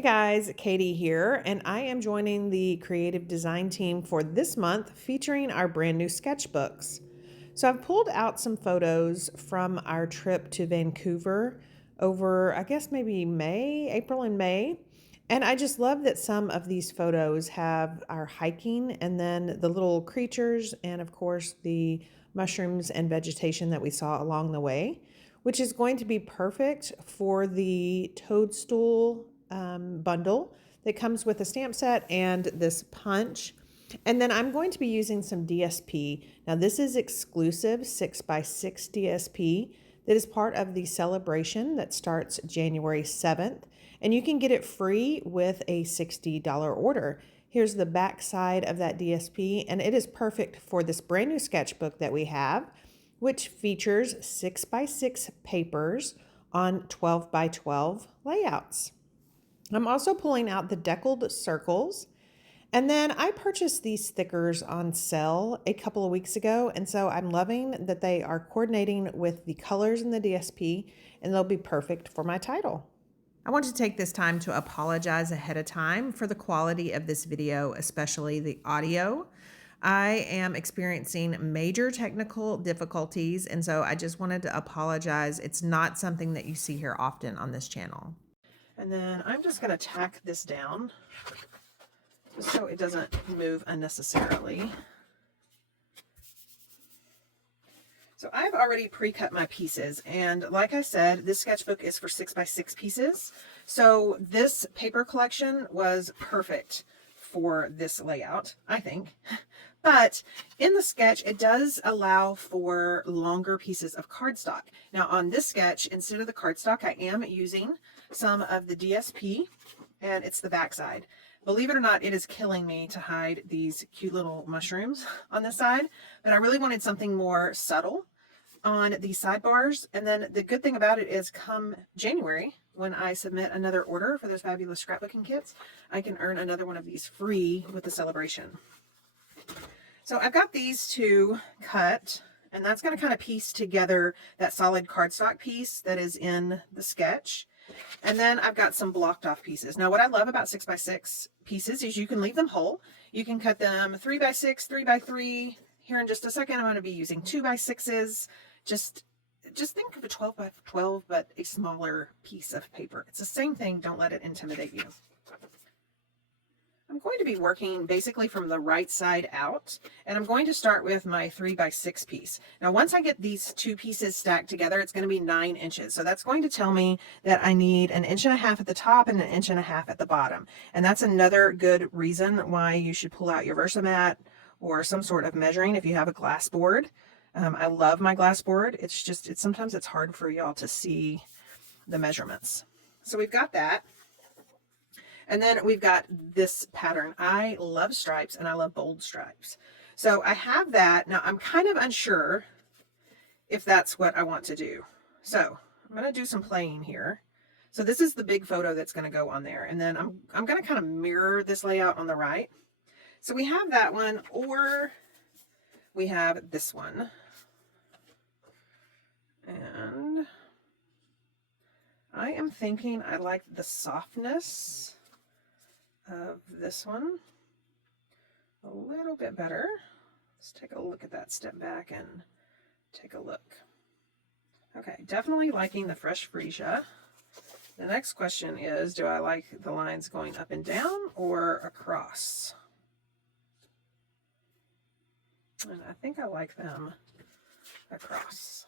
Hey guys, Katie here, and I am joining the creative design team for this month featuring our brand new sketchbooks. So I've pulled out some photos from our trip to Vancouver over, I guess maybe April and May. And I just love that some of these photos have our hiking and then the little creatures and of course the mushrooms and vegetation that we saw along the way, which is going to be perfect for the Toadstool bundle that comes with a stamp set and this punch. And then I'm going to be using some DSP. Now this is exclusive 6x6 DSP that is part of the Sale-a-Bration that starts January 7th. And you can get it free with a $60 order. Here's the back side of that DSP, and it is perfect for this brand new sketchbook that we have, which features 6x6 papers on 12x12 layouts. I'm also pulling out the Deckled Circles. And then I purchased these stickers on sale a couple of weeks ago, and so I'm loving that they are coordinating with the colors in the DSP, and they'll be perfect for my title. I want to take this time to apologize ahead of time for the quality of this video, especially the audio. I am experiencing major technical difficulties, and so I just wanted to apologize. It's not something that you see here often on this channel. And then I'm just going to tack this down just so it doesn't move unnecessarily. So I've already pre-cut my pieces, and like I said, this sketchbook is for 6x6 pieces. So this paper collection was perfect for this layout, I think. But in the sketch, it does allow for longer pieces of cardstock. Now on this sketch, instead of the cardstock, I am using some of the DSP, and it's the backside. Believe it or not, it is killing me to hide these cute little mushrooms on this side, but I really wanted something more subtle on these sidebars. And then the good thing about it is come January, when I submit another order for those fabulous scrapbooking kits, I can earn another one of these free with the Sale-a-Bration. So I've got these two cut, and that's going to kind of piece together that solid cardstock piece that is in the sketch. And then I've got some blocked off pieces. Now what I love about 6x6 pieces is you can leave them whole. You can cut them 3x6, 3x3. Here in just a second, I'm going to be using 2x6s. Just think of a 12x12, but a smaller piece of paper. It's the same thing. Don't let it intimidate you. I'm going to be working basically from the right side out, and I'm going to start with my 3x6 piece. Now, once I get these two pieces stacked together, it's going to be 9 inches. So that's going to tell me that I need 1.5 inches at the top and 1.5 inches at the bottom. And that's another good reason why you should pull out your Versamat or some sort of measuring if you have a glass board. I love my glass board. Sometimes it's hard for y'all to see the measurements. So we've got that. And then we've got this pattern. I love stripes and I love bold stripes. So I have that. Now I'm kind of unsure if that's what I want to do. So I'm going to do some playing here. So this is the big photo that's going to go on there. And then I'm going to kind of mirror this layout on the right. So we have that one, or we have this one. And I am thinking I like the softness of this one a little bit better. Let's take a look at that, step back and take a look. Okay, definitely liking the fresh freesia. The next question is, do I like the lines going up and down or across? And I think I like them across.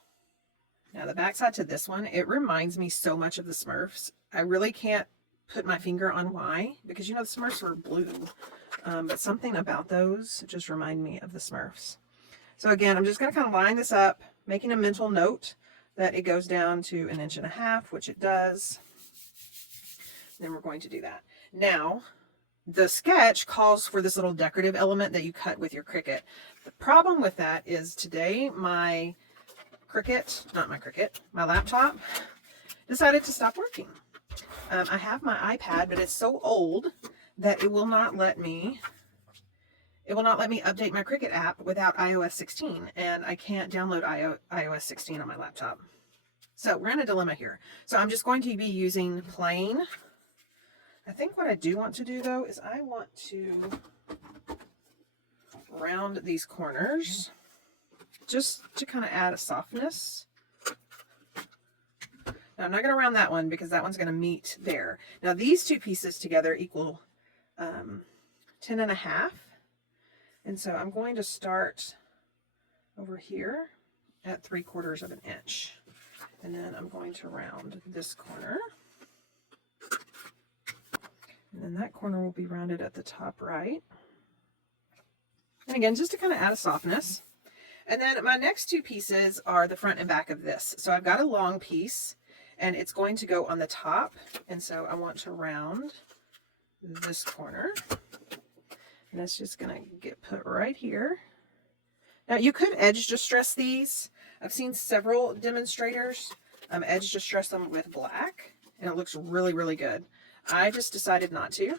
Now the backside to this one, it reminds me so much of the Smurfs. I really can't put my finger on why, because you know the Smurfs were blue, but something about those just remind me of the Smurfs. So again, I'm just going to kind of line this up, making a mental note that it goes down to 1.5 inches, which it does. Then we're going to do that. Now, the sketch calls for this little decorative element that you cut with your Cricut. The problem with that is today my laptop decided to stop working. I have my iPad, but it's so old that it will not let me update my Cricut app without iOS 16, and I can't download iOS 16 on my laptop. So we're in a dilemma here. So I'm just going to be using plain I think what I do want to do though is I want to round these corners just to kind of add a softness. Now I'm not going to round that one because that one's going to meet there. Now these two pieces together equal 10.5. And so I'm going to start over here at 3/4 of an inch. And then I'm going to round this corner. And then that corner will be rounded at the top right. And again, just to kind of add a softness. And then my next two pieces are the front and back of this. So I've got a long piece and it's going to go on the top. And so I want to round this corner. And that's just going to get put right here. Now you could edge distress these. I've seen several demonstrators edge distress them with black and it looks really, really good. I just decided not to.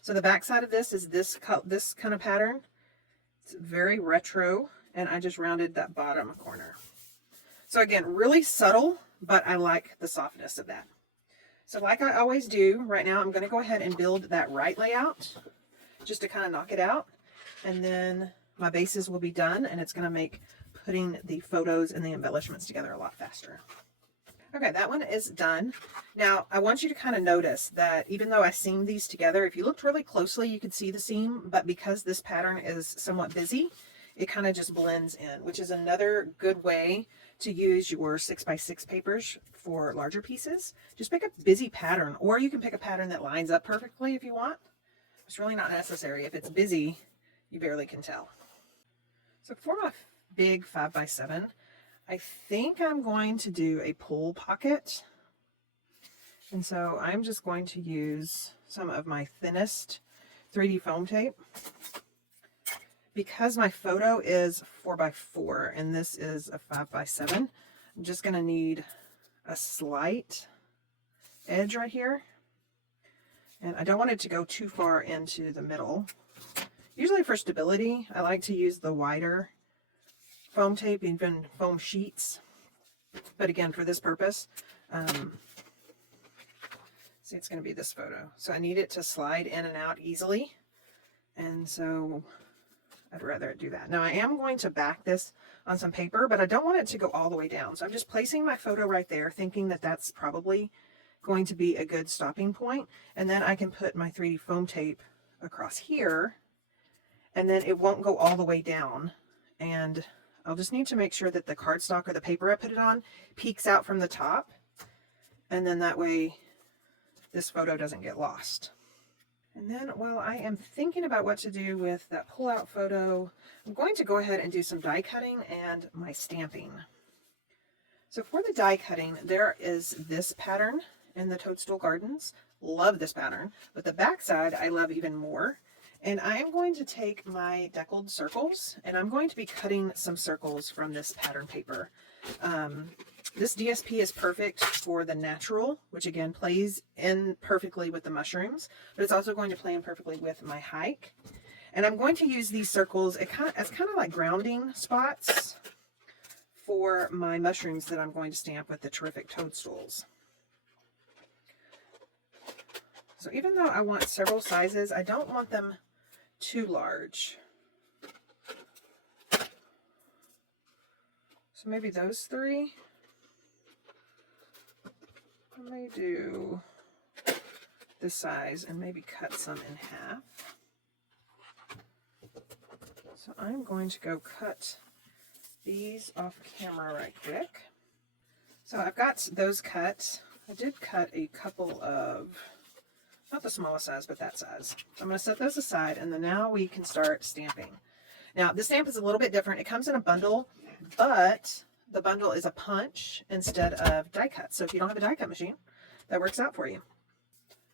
So the back side of this is this kind of pattern. It's very retro, and I just rounded that bottom corner. So again, really subtle, but I like the softness of that. So like I always do, right now I'm going to go ahead and build that right layout just to kind of knock it out. And then my bases will be done, and it's going to make putting the photos and the embellishments together a lot faster. Okay, that one is done. Now, I want you to kind of notice that even though I seamed these together, if you looked really closely, you could see the seam, but because this pattern is somewhat busy, it kind of just blends in, which is another good way to use your 6x6 papers for larger pieces. Just pick a busy pattern, or you can pick a pattern that lines up perfectly if you want. It's really not necessary. If it's busy, you barely can tell. So for my big 5x7, I think I'm going to do a pull pocket. And so I'm just going to use some of my thinnest 3D foam tape. Because my photo is 4x4 and this is a 5x7, I'm just going to need a slight edge right here. And I don't want it to go too far into the middle. Usually for stability, I like to use the wider foam tape, even foam sheets. But again, for this purpose, see, it's going to be this photo. So I need it to slide in and out easily. And so I'd rather do that. Now I am going to back this on some paper, but I don't want it to go all the way down. So I'm just placing my photo right there, thinking that that's probably going to be a good stopping point. And then I can put my 3D foam tape across here, and then it won't go all the way down. And I'll just need to make sure that the cardstock or the paper I put it on peeks out from the top. And then that way this photo doesn't get lost. And then while I am thinking about what to do with that pull-out photo, I'm going to go ahead and do some die cutting and my stamping. So for the die cutting, there is this pattern in the Toadstool Gardens. Love this pattern, but the back side I love even more. And I am going to take my Deckled Circles, and I'm going to be cutting some circles from this pattern paper. This DSP is perfect for the natural, which again plays in perfectly with the mushrooms, but it's also going to play in perfectly with my hike. And I'm going to use these circles as kind of like grounding spots for my mushrooms that I'm going to stamp with the terrific toadstools. So even though I want several sizes, I don't want them too large. So maybe those three. I may do this size and maybe cut some in half. So I'm going to go cut these off camera right quick. So I've got those cut. I did cut a couple of, not the smallest size, but that size. So I'm going to set those aside, and then now we can start stamping. Now, the stamp is a little bit different. It comes in a bundle, but the bundle is a punch instead of die cut. So if you don't have a die cut machine, that works out for you.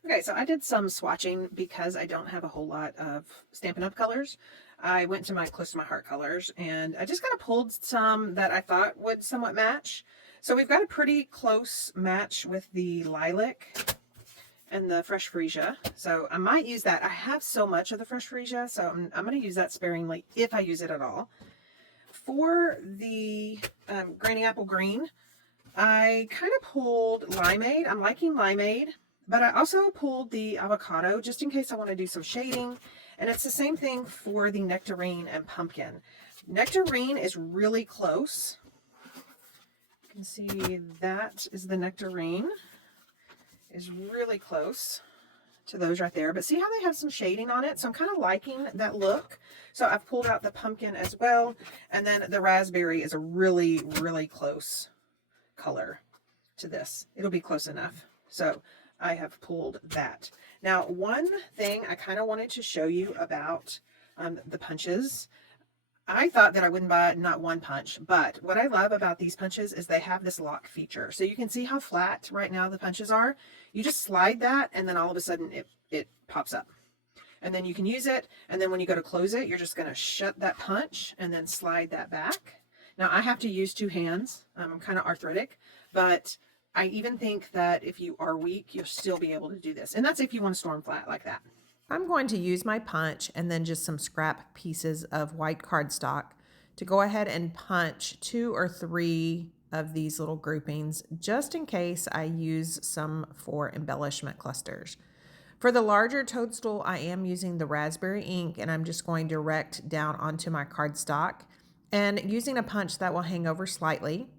Okay, so I did some swatching because I don't have a whole lot of Stampin' Up! Colors. I went to my close to my heart colors, and I just kind of pulled some that I thought would somewhat match. So we've got a pretty close match with the Lilac and the Fresh Freesia. So I might use that. I have so much of the Fresh Freesia, so I'm going to use that sparingly if I use it at all. For the Granny Apple Green, I kind of pulled Limeade. I'm liking Limeade, But I also pulled the Avocado just in case I want to do some shading. And it's the same thing for the Nectarine and Pumpkin. Nectarine is really close. You can see that is the Nectarine. Is really close to those right there. But see how they have some shading on it? So I'm kind of liking that look. So I've pulled out the Pumpkin as well. And then the Raspberry is a really, really close color to this. It'll be close enough. So I have pulled that. Now, one thing I kind of wanted to show you about the punches. I thought that I wouldn't buy not one punch, but what I love about these punches is they have this lock feature. So you can see how flat right now the punches are. You just slide that and then all of a sudden it pops up. And then you can use it, and then when you go to close it, you're just going to shut that punch and then slide that back. Now I have to use two hands. I'm kind of arthritic, but I even think that if you are weak, you'll still be able to do this. And that's if you want to storm flat like that. I'm going to use my punch and then just some scrap pieces of white cardstock to go ahead and punch 2 or 3 of these little groupings, just in case I use some for embellishment clusters. For the larger toadstool, I am using the raspberry ink, and I'm just going direct down onto my cardstock and using a punch that will hang over slightly.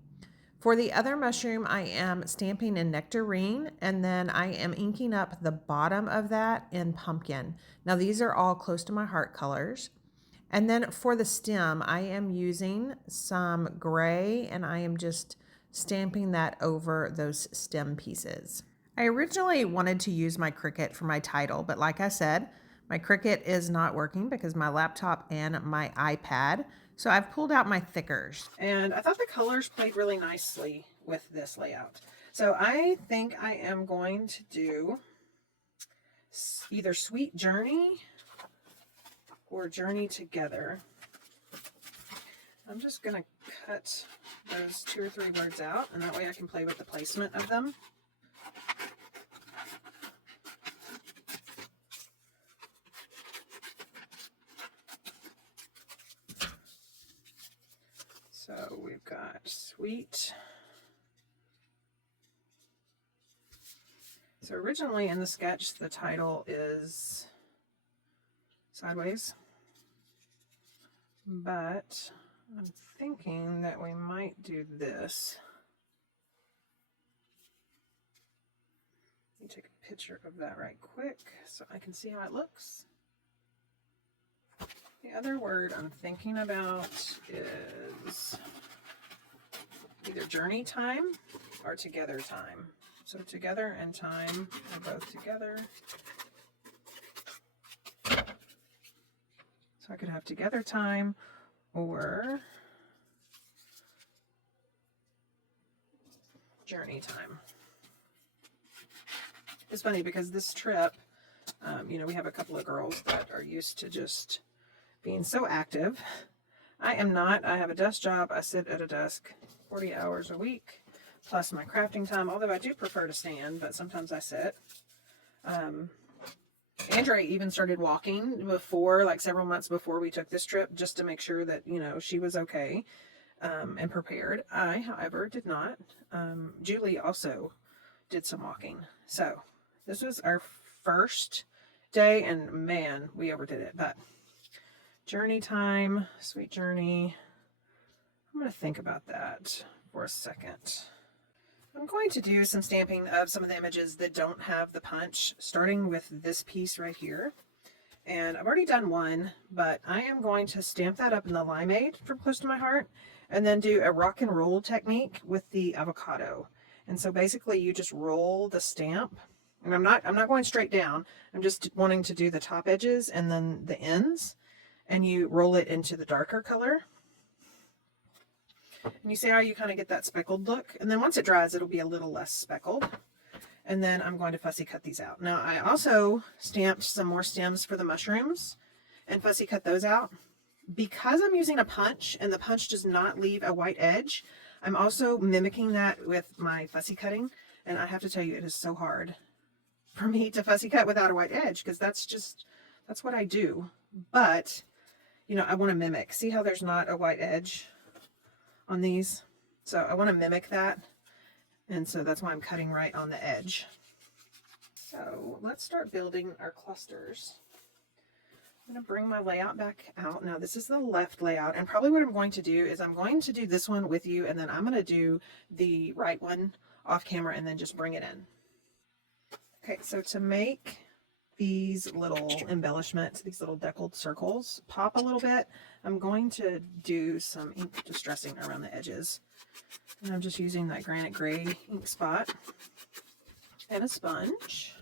For the other mushroom, I am stamping in Nectarine, and then I am inking up the bottom of that in Pumpkin. Now these are all close to my heart colors. And then for the stem, I am using some gray, and I am just stamping that over those stem pieces. I originally wanted to use my Cricut for my title, but like I said, my Cricut is not working because my laptop and my iPad. So I've pulled out my thickers, and I thought the colors played really nicely with this layout. So I think I am going to do either Sweet Journey or Journey Together. I'm just going to cut those 2 or 3 words out, and that way I can play with the placement of them. So we've got Sweet. So originally in the sketch, the title is Sideways, but I'm thinking that we might do this. Let me take a picture of that right quick so I can see how it looks. The other word I'm thinking about is either Journey Time or Together Time. So Together and Time are both together. So I could have Together Time or Journey Time. It's funny because this trip, you know, we have a couple of girls that are used to just being so active. I am not. I have a desk job. I sit at a desk 40 hours a week, plus my crafting time, although I do prefer to stand, but sometimes I sit. Andrea even started walking before, like several months before we took this trip, just to make sure that, you know, she was okay and prepared. I, however, did not. Julie also did some walking. So this was our first day, and man, we overdid it. But Journey Time, Sweet Journey. I'm going to think about that for a second. I'm going to do some stamping of some of the images that don't have the punch, starting with this piece right here. And I've already done one, but I am going to stamp that up in the Limeade from Close to My Heart, and then do a rock and roll technique with the Avocado. And so basically you just roll the stamp, and I'm not going straight down. I'm just wanting to do the top edges and then the ends, and you roll it into the darker color. And you see how you kind of get that speckled look, and then once it dries, it'll be a little less speckled. And then I'm going to fussy cut these out. Now I also stamped some more stems for the mushrooms and fussy cut those out. Because I'm using a punch and the punch does not leave a white edge, I'm also mimicking that with my fussy cutting. And I have to tell you, it is so hard for me to fussy cut without a white edge, because that's what I do. But, you know, I want to mimic. See how there's not a white edge on these? So I want to mimic that. And so that's why I'm cutting right on the edge. So let's start building our clusters. I'm going to bring my layout back out. Now this is the left layout, and probably what I'm going to do is I'm going to do this one with you, and then I'm going to do the right one off camera and then just bring it in. Okay, so to make these little embellishments, these little deckled circles pop a little bit, I'm going to do some ink distressing around the edges. And I'm just using that Granite gray ink spot and a sponge.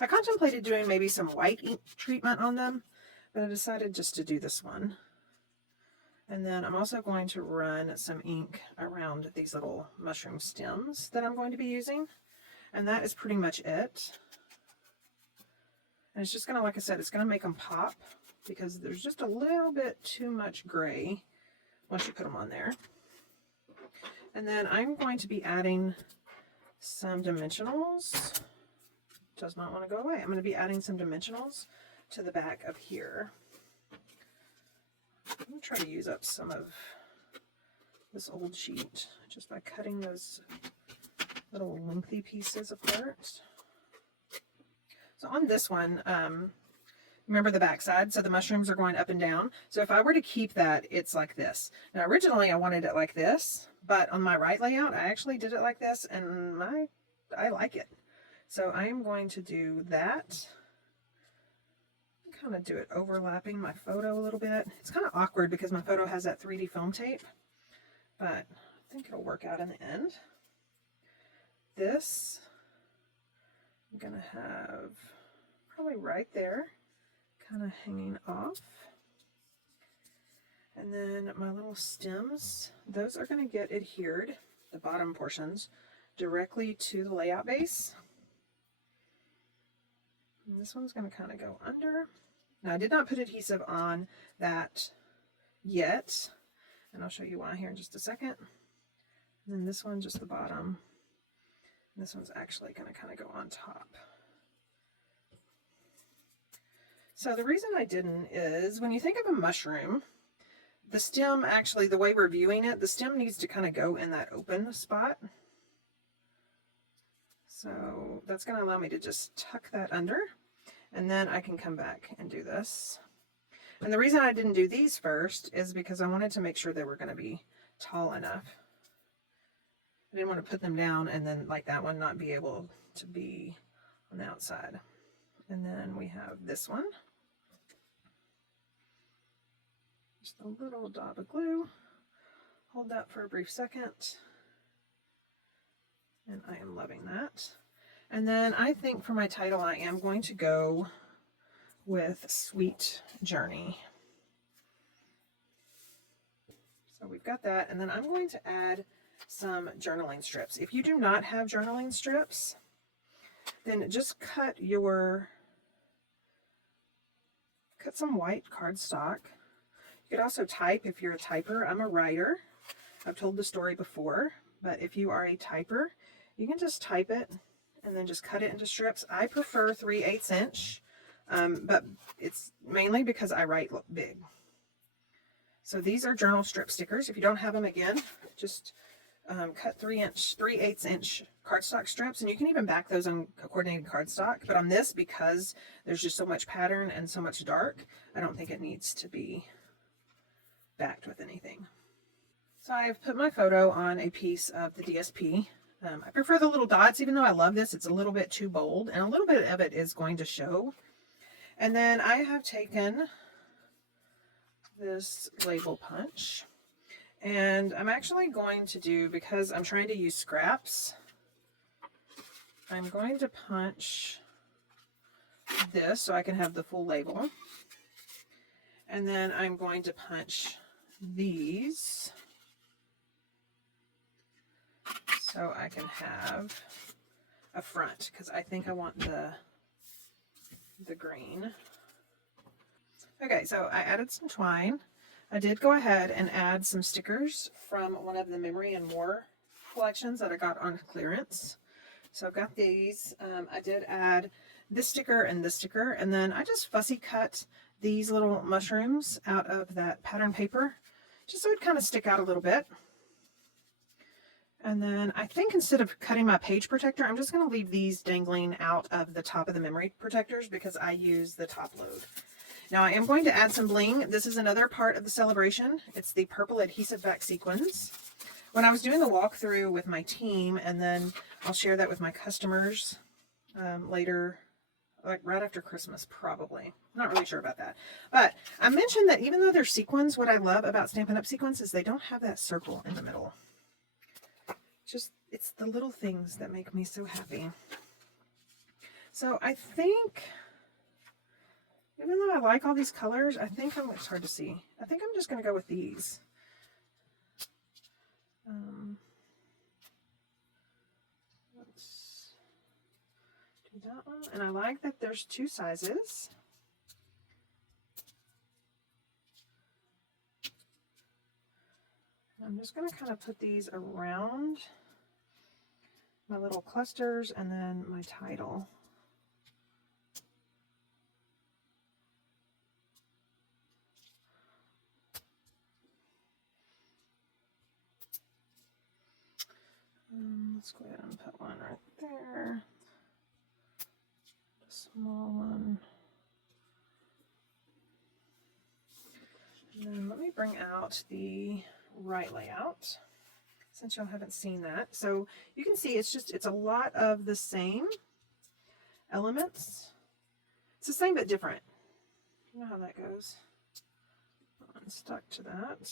I contemplated doing maybe some white ink treatment on them, but I decided just to do this one. And then I'm also going to run some ink around these little mushroom stems that I'm going to be using. And that is pretty much it. And it's just going to, like I said, it's going to make them pop because there's just a little bit too much gray once you put them on there. And then I'm going to be adding some dimensionals. Does not want to go away. I'm going to be adding some dimensionals to the back of here. I'm going to try to use up some of this old sheet just by cutting those little lengthy pieces apart. So on this one, remember the back side, so the mushrooms are going up and down. So if I were to keep that, it's like this. Now originally I wanted it like this, but on my right layout, I actually did it like this, and I like it. So I am going to do that. Kind of do it overlapping my photo a little bit. It's kind of awkward because my photo has that 3D foam tape, but I think it'll work out in the end. This I'm gonna have probably right there, kind of hanging off. And then my little stems, those are gonna get adhered, the bottom portions, directly to the layout base. And this one's gonna kind of go under. Now I did not put adhesive on that yet, and I'll show you why here in just a second. And then this one, just the bottom. This one's actually going to kind of go on top. So the reason I didn't is when you think of a mushroom, the stem actually, the way we're viewing it, the stem needs to kind of go in that open spot. So that's going to allow me to just tuck that under, and then I can come back and do this. And the reason I didn't do these first is because I wanted to make sure they were going to be tall enough. I didn't want to put them down and then like that one not be able to be on the outside. And then we have this one. Just a little dab of glue. Hold that for a brief second. And I am loving that. And then I think for my title, I am going to go with Sweet Journey. So we've got that. And then I'm going to add some journaling strips. If you do not have journaling strips, then just cut some white cardstock. You could also type if you're a typer. I'm a writer. I've told the story before, but if you are a typer, you can just type it and then just cut it into strips. I prefer 3/8 inch, but it's mainly because I write big. So these are journal strip stickers. If you don't have them, again, just cut 3/8 inch cardstock strips, and you can even back those on coordinated cardstock. But on this, because there's just so much pattern and so much dark, I don't think it needs to be backed with anything. So I've put my photo on a piece of the DSP. I prefer the little dots, even though I love this. It's a little bit too bold, and a little bit of it is going to show. And then I have taken this label punch, and I'm actually going to do, because I'm trying to use scraps, I'm going to punch this so I can have the full label. And then I'm going to punch these so I can have a front, because I think I want the green. Okay, so I added some twine. I did go ahead and add some stickers from one of the Memory and More collections that I got on clearance. So I've got these. I did add this sticker and this sticker, and then I just fussy cut these little mushrooms out of that pattern paper just so it kind of stick out a little bit. And then I think instead of cutting my page protector, I'm just going to leave these dangling out of the top of the memory protectors because I use the top load. Now I am going to add some bling. This is another part of the celebration. It's the purple adhesive back sequins. When I was doing the walkthrough with my team, and then I'll share that with my customers later, like right after Christmas, probably. I'm not really sure about that. But I mentioned that even though they're sequins, what I love about Stampin' Up! Sequins is they don't have that circle in the middle. Just, it's the little things that make me so happy. So I think, even though I like all these colors, I think it's hard to see. I think I'm just going to go with these. Let's do that one. And I like that there's two sizes. I'm just going to kind of put these around my little clusters and then my title. Let's go ahead and put one right there. A small one. And then let me bring out the right layout since y'all haven't seen that. So you can see it's a lot of the same elements. It's the same but different. You know how that goes. I'm stuck to that.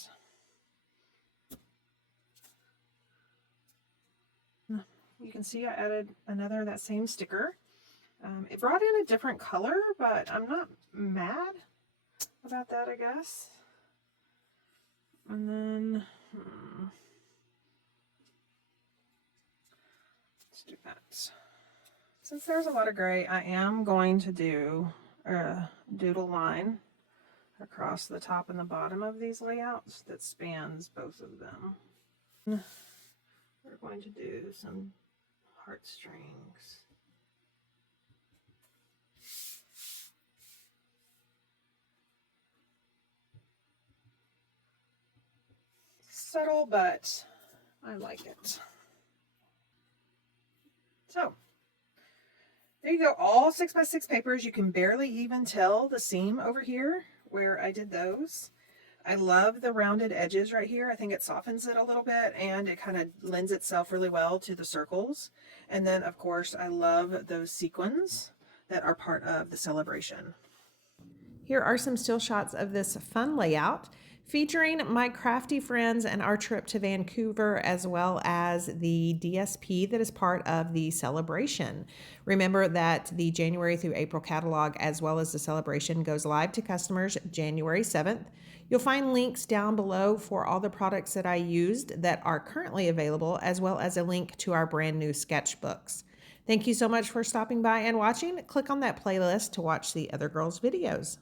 You can see I added another, that same sticker. It brought in a different color, but I'm not mad about that, I guess. And then, let's do that. Since there's a lot of gray, I am going to do a doodle line across the top and the bottom of these layouts that spans both of them. We're going to do some heartstrings. Subtle, but I like it. So there you go, all 6x6 papers. You can barely even tell the seam over here where I did those. I love the rounded edges right here. I think it softens it a little bit and it kind of lends itself really well to the circles. And then of course I love those sequins that are part of the celebration. Here are some still shots of this fun layout featuring my crafty friends and our trip to Vancouver, as well as the DSP that is part of the celebration. Remember that the January through April catalog, as well as the celebration, goes live to customers January 7th. You'll find links down below for all the products that I used that are currently available, as well as a link to our brand new sketchbooks. Thank you so much for stopping by and watching. Click on that playlist to watch the other girls' videos.